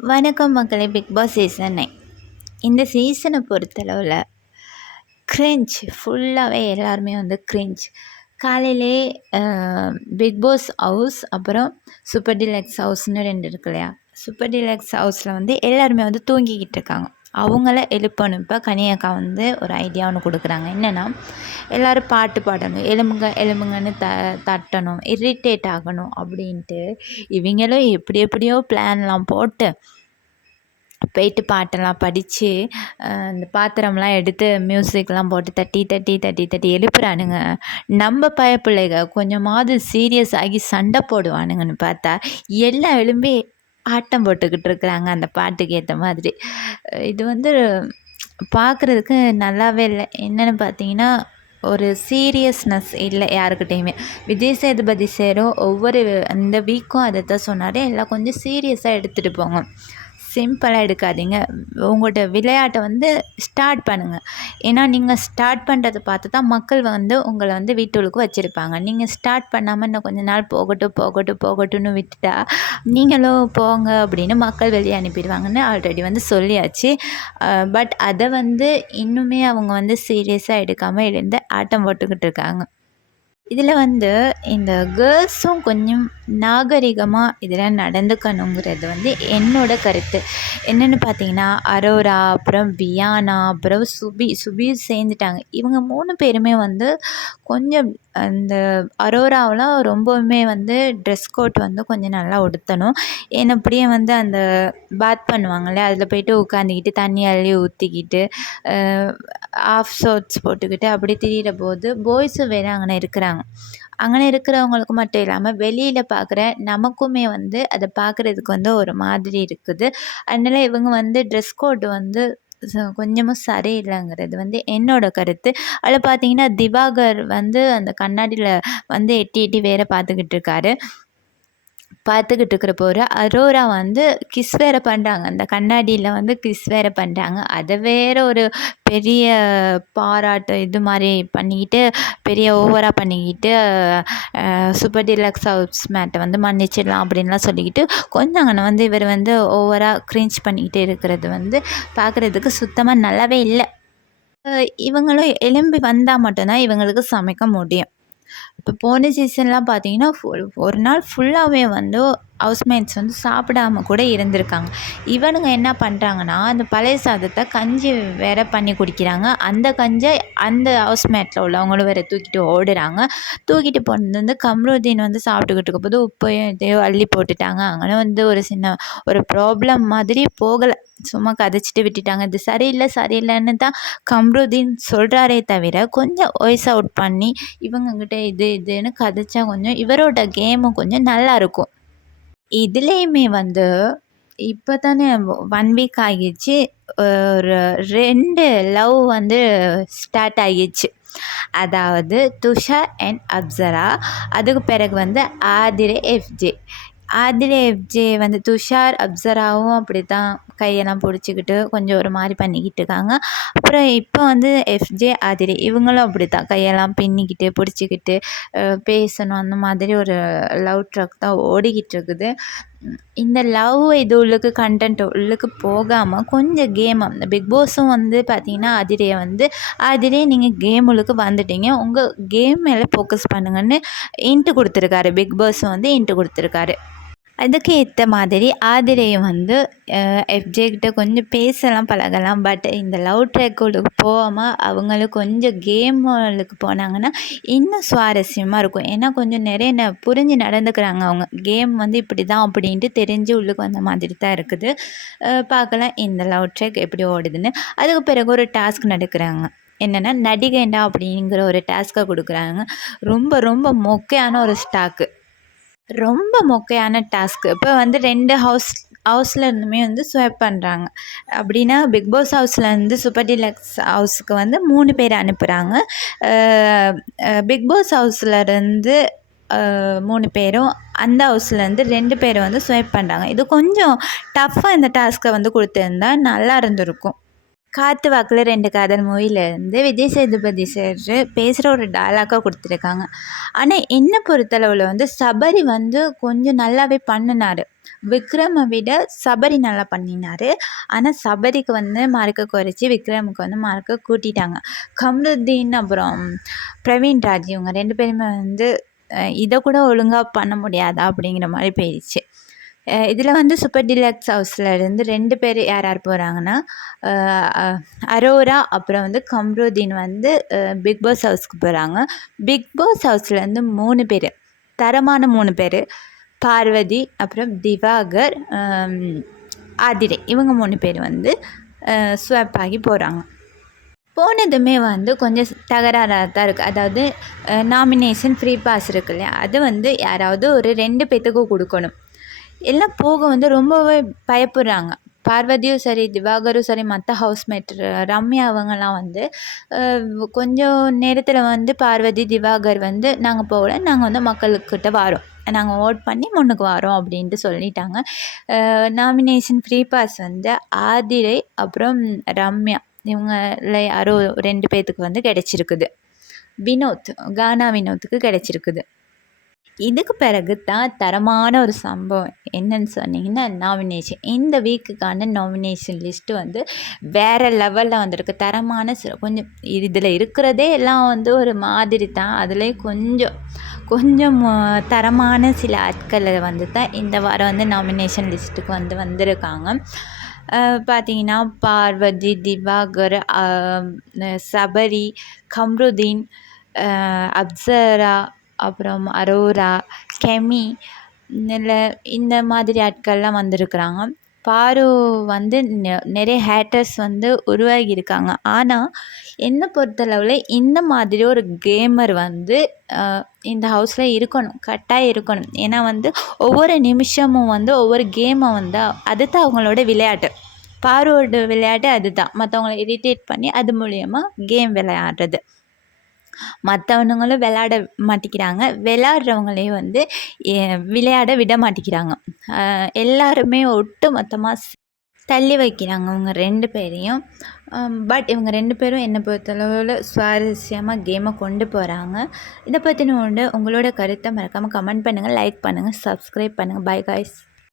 வணக்கம் மக்களே big Boss season nine இந்த சீசனை பொறுத்தளவில் கிரிஞ்ச் ஃபுல்லாகவே எல்லாருமே வந்து கிரிஞ்ச் காலையிலே பிக் பாஸ் ஹவுஸ் அப்புறம் சூப்பர் டிலக்ஸ் ஹவுஸ்னு ரெண்டு இருக்கு இல்லையா? சூப்பர் டிலக்ஸ் ஹவுஸில் வந்து எல்லாருமே வந்து தூங்கிக்கிட்டு இருக்காங்க. அவங்கள எழுப்பணும். இப்போ கனியக்கா வந்து ஒரு ஐடியா ஒன்று கொடுக்குறாங்க. என்னென்னா எல்லோரும் பாட்டு பாடணும். எலும்புங்க எலும்புங்கன்னு த தட்டணும். இரிட்டேட் ஆகணும் அப்படின்ட்டு இவங்களும் எப்படி எப்படியோ பிளான்லாம் போட்டு போயிட்டு பாட்டெல்லாம் படித்து இந்த பாத்திரம்லாம் எடுத்து மியூசிக்லாம் போட்டு தட்டி தட்டி தட்டி தட்டி எழுப்புறானுங்க. நம்ம பய பிள்ளைகள் கொஞ்சமாவது சீரியஸ் ஆகி சண்டை போடுவானுங்கன்னு பார்த்தா எல்லாம் எழும்பி ஆட்டம் போட்டுக்கிட்டு இருக்கிறாங்க அந்த பாட்டுக்கு ஏற்ற மாதிரி. இது வந்து பார்க்குறதுக்கு நல்லாவே இல்லை. என்னென்னு பார்த்தீங்கன்னா ஒரு சீரியஸ்னஸ் இல்லை யாருக்கிட்டேயுமே. விஜய் சேதுபதி சேரும் ஒவ்வொரு அந்த வீக்கும் அதை தான் சொன்னார். எல்லாம் கொஞ்சம் சீரியஸாக எடுத்துகிட்டு போங்க. சிம்பிளாக எடுக்காதீங்க. உங்கள்கிட்ட விளையாட்டை வந்து ஸ்டார்ட் பண்ணுங்கள் ஏன்னா நீங்கள் ஸ்டார்ட் பண்ணுறதை பார்த்து தான் மக்கள் வந்து உங்களை வந்து வீட்டுக்கு வச்சுருப்பாங்க. நீங்கள் ஸ்டார்ட் பண்ணாமல் இன்னும் கொஞ்ச நாள் போகட்டும் போகட்டும் போகட்டும்னு விட்டுட்டா நீங்களும் போங்க அப்படின்னு மக்கள் வெளியே அனுப்பிடுவாங்கன்னு ஆல்ரெடி வந்து சொல்லியாச்சு. பட் அதை வந்து இன்னுமே அவங்க வந்து சீரியஸாக எடுக்காமல் இருந்து ஆட்டம் போட்டுக்கிட்டு இருக்காங்க. இதில் வந்து இந்த கேர்ள்ஸும் கொஞ்சம் நாகரிகமாக இதில் நடந்துக்கணுங்கிறது வந்து என்னோடய கருத்து. என்னென்னு பார்த்தீங்கன்னா அரோரா அப்புறம் வியானா அப்புறம் சுபி சுபி சேர்ந்துட்டாங்க. இவங்க மூணு பேருமே வந்து கொஞ்சம் அந்த அரோராவெலாம் ரொம்பவுமே வந்து ட்ரெஸ் கோட் வந்து கொஞ்சம் நல்லா உடுத்தணும். ஏன்னா அப்படியே வந்து அந்த பாத் பண்ணுவாங்கள்ல அதில் போய்ட்டு உட்காந்துக்கிட்டு தண்ணி அள்ளி ஊற்றிக்கிட்டு ஆஃப் ஷர்ட்ஸ் போட்டுக்கிட்டு அப்படி திரியிற போது பாய்ஸும் வேறு அங்கே இருக்கிறாங்க. அங்கே இருக்கிறவங்களுக்கு மட்டும் இல்லாமல் வெளியில் பார்க்குற நமக்குமே வந்து அதை பார்க்குறதுக்கு வந்து ஒரு மாதிரி இருக்குது. அதனால் இவங்க வந்து ட்ரெஸ் கோடு வந்து கொஞ்சமும் சரியில்லைங்கிறது வந்து என்னோடய கருத்து. அதில் பார்த்தீங்கன்னா திவாகர் வந்து அந்த கண்ணாடியில் வந்து எட்டி எட்டி வேறு பார்த்துக்கிட்டு இருக்காரு. பார்த்துக்கிட்டு இருக்கிறப்போ ஒரு அரோரா வந்து கிஸ் வேறு பண்ணுறாங்க அந்த கண்ணாடியில் வந்து கிஸ் வேறு பண்ணுறாங்க அதை வேறு ஒரு பெரிய பாராட்டு இது மாதிரி பண்ணிக்கிட்டு பெரிய ஓவராக பண்ணிக்கிட்டு சூப்பர் டிலக்ஸ் ஹவுஸ் மேட்டை வந்து மன்னிச்சிடலாம் அப்படின்லாம் சொல்லிக்கிட்டு கொஞ்சம் அங்கே வந்து இவர் வந்து ஓவராக க்ரீஞ்ச் பண்ணிக்கிட்டு இருக்கிறது வந்து பார்க்குறதுக்கு சுத்தமாக நல்லாவே இல்லை. இவங்களும் எலும்பி வந்தால் மட்டும்தான் இவங்களுக்கு சமைக்க முடியும். இப்போ போன சீசன்லாம் பார்த்தீங்கன்னா ஃபுல் ஒரு நாள் ஃபுல்லாகவே வந்து ஹவுஸ்மேட்ஸ் வந்து சாப்பிடாம கூட இருந்திருக்காங்க. இவனுங்க என்ன பண்ணுறாங்கன்னா அந்த பழைய சாதத்தை கஞ்சி வேற பண்ணி குடிக்கிறாங்க. அந்த கஞ்சை அந்த ஹவுஸ்மேட்டில் உள்ளவங்களும் வேற தூக்கிட்டு ஓடுறாங்க. தூக்கிட்டு போனது வந்து கம்ருதீன் வந்து சாப்பிட்டுக்கிட்டு இருக்கும்போது உப்பையும் இதையும் அள்ளி போட்டுட்டாங்க. அங்கே வந்து ஒரு சின்ன ஒரு ப்ராப்ளம் மாதிரி போகலை. சும்மா கதைச்சிட்டு விட்டுட்டாங்க. இது சரியில்லை சரியில்லைன்னு தான் கம்ருதீன் சொல்கிறாரே தவிர கொஞ்சம் வாய்ஸ் அவுட் பண்ணி இவங்கக்கிட்ட இது இதுன்னு கதைச்சா கொஞ்சம் இவரோட கேமும் கொஞ்சம் நல்லாயிருக்கும் இதுலேயுமே வந்து இப்போ தானே ஒன் வீக் ஆகிடுச்சு. ஒரு ரெண்டு லவ் வந்து ஸ்டார்ட் ஆகிடுச்சு. அதாவது துஷார் அண்ட் அப்சரா. அதுக்கு பிறகு வந்து ஆதிரே எஃப்ஜே ஆதிரே எஃப்ஜே வந்து துஷார் அப்சராவும் அப்படி தான் கையெல்லாம் பிடிச்சிக்கிட்டு கொஞ்சம் ஒரு மாதிரி பண்ணிக்கிட்டு இருக்காங்க. அப்புறம் இப்போ வந்து எஃப்ஜே ஆதிரி இவங்களும் அப்படி தான் கையெல்லாம் பின்னிக்கிட்டு பிடிச்சிக்கிட்டு பேசணும். அந்த மாதிரி ஒரு லவ் ட்ரக் தான் ஓடிக்கிட்டு இருக்குது. இந்த லவ் இது உள்ளுக்கு கண்டென்ட் உள்ளுக்கு போகாமல் கொஞ்சம் கேம் அந்த பிக் பாஸும் வந்து பார்த்திங்கன்னா அதிரையை வந்து அதிரே நீங்கள் கேம் உள்ளுக்கு வந்துட்டீங்க. உங்கள் கேம் மேலே ஃபோக்கஸ் பண்ணுங்கன்னு இன்ட்டு கொடுத்துருக்காரு. பிக் பாஸும் வந்து இன்ட்டு கொடுத்துருக்காரு. அதுக்கு ஏற்ற மாதிரி ஆதிரையும் வந்து எஃப்ஜே கிட்ட கொஞ்சம் பேசலாம் பழகலாம். பட் இந்த லவ் ட்ராக்குகளுக்கு போகாமல் அவங்களுக்கு கொஞ்சம் கேமுகளுக்கு போனாங்கன்னா இன்னும் சுவாரஸ்யமாக இருக்கும். ஏன்னா கொஞ்சம் நிறைய ந புரிஞ்சு நடந்துக்கிறாங்க அவங்க. கேம் வந்து இப்படி தான் அப்படின்ட்டு தெரிஞ்சு உள்ளுக்கு வந்த மாதிரி தான் இருக்குது. பார்க்கலாம் இந்த லவ் ட்ராக் எப்படி ஓடுதுன்னு. அதுக்கு பிறகு ஒரு டாஸ்க் நடக்கிறாங்க. என்னென்னா நடிகைண்டா அப்படிங்கிற ஒரு டாஸ்க்கை கொடுக்குறாங்க. ரொம்ப ரொம்ப மொக்கையான ஒரு ஸ்டாக்கு ரொம்ப மொக்கையான டாஸ்க்கு இப்போ வந்து ரெண்டு ஹவுஸ் ஹவுஸில் இருந்துமே வந்து ஸ்வைப் பண்ணுறாங்க அப்படின்னா பிக் பாஸ் ஹவுஸ்லேருந்து சூப்பர் டிலக்ஸ் ஹவுஸுக்கு வந்து மூணு பேர் அனுப்புகிறாங்க பிக் பாஸ் ஹவுஸ்லேருந்து மூணு பேரும் அந்த ஹவுஸ்லேருந்து ரெண்டு பேரும் வந்து ஸ்வைப் பண்ணுறாங்க இது கொஞ்சம் டஃப்பாக இந்த டாஸ்க்கை வந்து கொடுத்துருந்தா நல்லா இருந்திருக்கும். காற்று வாக்கில் ரெண்டு காதல் மூவிலேருந்து விஜய் சேதுபதி சார் பேசுகிற ஒரு டைலாக்காக கொடுத்துருக்காங்க. ஆனால் என்னை பொறுத்தளவில் வந்து சபரி வந்து கொஞ்சம் நல்லாவே பண்ணினார். விக்ரமை விட சபரி நல்லா பண்ணினார். ஆனால் சபரிக்கு வந்து மார்க்கை குறைச்சி விக்ரமுக்கு வந்து மார்க்கை கூட்டிட்டாங்க. கமருதீன் அப்புறம் பிரவீன் ராஜ் இவங்க ரெண்டு பேருமே வந்து இதை கூட ஒழுங்காக பண்ண முடியாதா அப்படிங்கிற மாதிரி போயிடுச்சு. இதில் வந்து சூப்பர் டிலக்ஸ் ஹவுஸில் இருந்து ரெண்டு பேர் யார் யார் போகிறாங்கன்னா அரோரா அப்புறம் வந்து கம்ருதீன் வந்து பிக் பாஸ் ஹவுஸ்க்கு போகிறாங்க பிக் பாஸ் ஹவுஸ்லேருந்து மூணு பேர் தரமான மூணு பேர் பார்வதி அப்புறம் திவாகர் ஆதிரை இவங்க மூணு பேர் வந்து ஸ்வாப் ஆகி போகிறாங்க போனதுமே வந்து கொஞ்சம் தகராறாக தான் இருக்குது அதாவது நாமினேஷன் ஃப்ரீ பாஸ் இருக்கு இல்லையா? அது வந்து யாராவது ஒரு ரெண்டு பேத்துக்கு கொடுக்கணும். எல்லாம் போக வந்து ரொம்பவே பயப்படுறாங்க. பார்வதியும் சரி திவாகரும் சரி மற்ற ஹவுஸ்மேட் ரம்யா அவங்கெல்லாம் வந்து கொஞ்சம் நேரத்தில் வந்து பார்வதி திவாகர் வந்து நாங்கள் போகல நாங்கள் வந்து மக்களுக்கிட்ட வரோம். நாங்கள் ஓட் பண்ணி முன்னுக்கு வரோம் அப்படின்ட்டு சொல்லிட்டாங்க. நாமினேஷன் ஃப்ரீ பாஸ் வந்து ஆதிரை அப்புறம் ரம்யா. இவங்கள யாரோ ரெண்டு பேர்த்துக்கு வந்து கிடச்சிருக்குது. வினோத் கானா வினோத்துக்கு கிடச்சிருக்குது. இதுக்கு பிறகு தான் தரமான ஒரு சம்பவம் என்னன்னு சொன்னீங்கன்னா நாமினேஷன் இந்த வீக்குக்கான நாமினேஷன் லிஸ்ட்டு வந்து வேறு லெவலில் வந்திருக்கு. தரமான சில கொஞ்சம் இதில் இருக்கிறதே எல்லாம் வந்து ஒரு மாதிரி தான். அதுலேயும் கொஞ்சம் கொஞ்சம் தரமான சில ஆட்களை வந்து தான் இந்த வாரம் வந்து நாமினேஷன் லிஸ்ட்டுக்கு வந்து வந்திருக்காங்க. பார்த்தீங்கன்னா பார்வதி திவாகர் சபரி கம்ருதீன் அப்சரா அப்புறம் அரோரா கெமி இல்லை இந்த மாதிரி ஆட்கள்லாம் வந்திருக்குறாங்க. பாரு வந்து நிறைய ஹேட்டர்ஸ் வந்து உருவாகி இருக்காங்க ஆனால் என்னை பொறுத்தளவில் இந்த மாதிரி ஒரு கேமர் வந்து இந்த ஹவுஸில் இருக்கணும் கட்டாயம் இருக்கணும். ஏன்னா வந்து ஒவ்வொரு நிமிஷமும் வந்து ஒவ்வொரு கேமை வந்து அதுதான் அவங்களோட விளையாட்டு. பாரோட விளையாட்டு அதுதான். மற்றவங்கள இரிட்டேட் பண்ணி அது மூலயமா கேம் விளையாடுறது. மற்றவனுங்களும் விளாட மாட்டேங்கிறாங்க விளாட்றவங்களையும் வந்து விளையாட விட மாட்டேங்கிறாங்க எல்லாருமே ஒட்டு மொத்தமாக தள்ளி வைக்கிறாங்க அவங்க ரெண்டு பேரையும். பட் இவங்க ரெண்டு பேரும் என்னை பொறுத்தளவில் சுவாரஸ்யமாக கேமை கொண்டு போகிறாங்க இதை பற்றின உண்டு உங்களோட கருத்தை மறக்காமல் கமெண்ட் பண்ணுங்கள் லைக் பண்ணுங்கள் சப்ஸ்கிரைப் பண்ணுங்கள் பை காய்ஸ்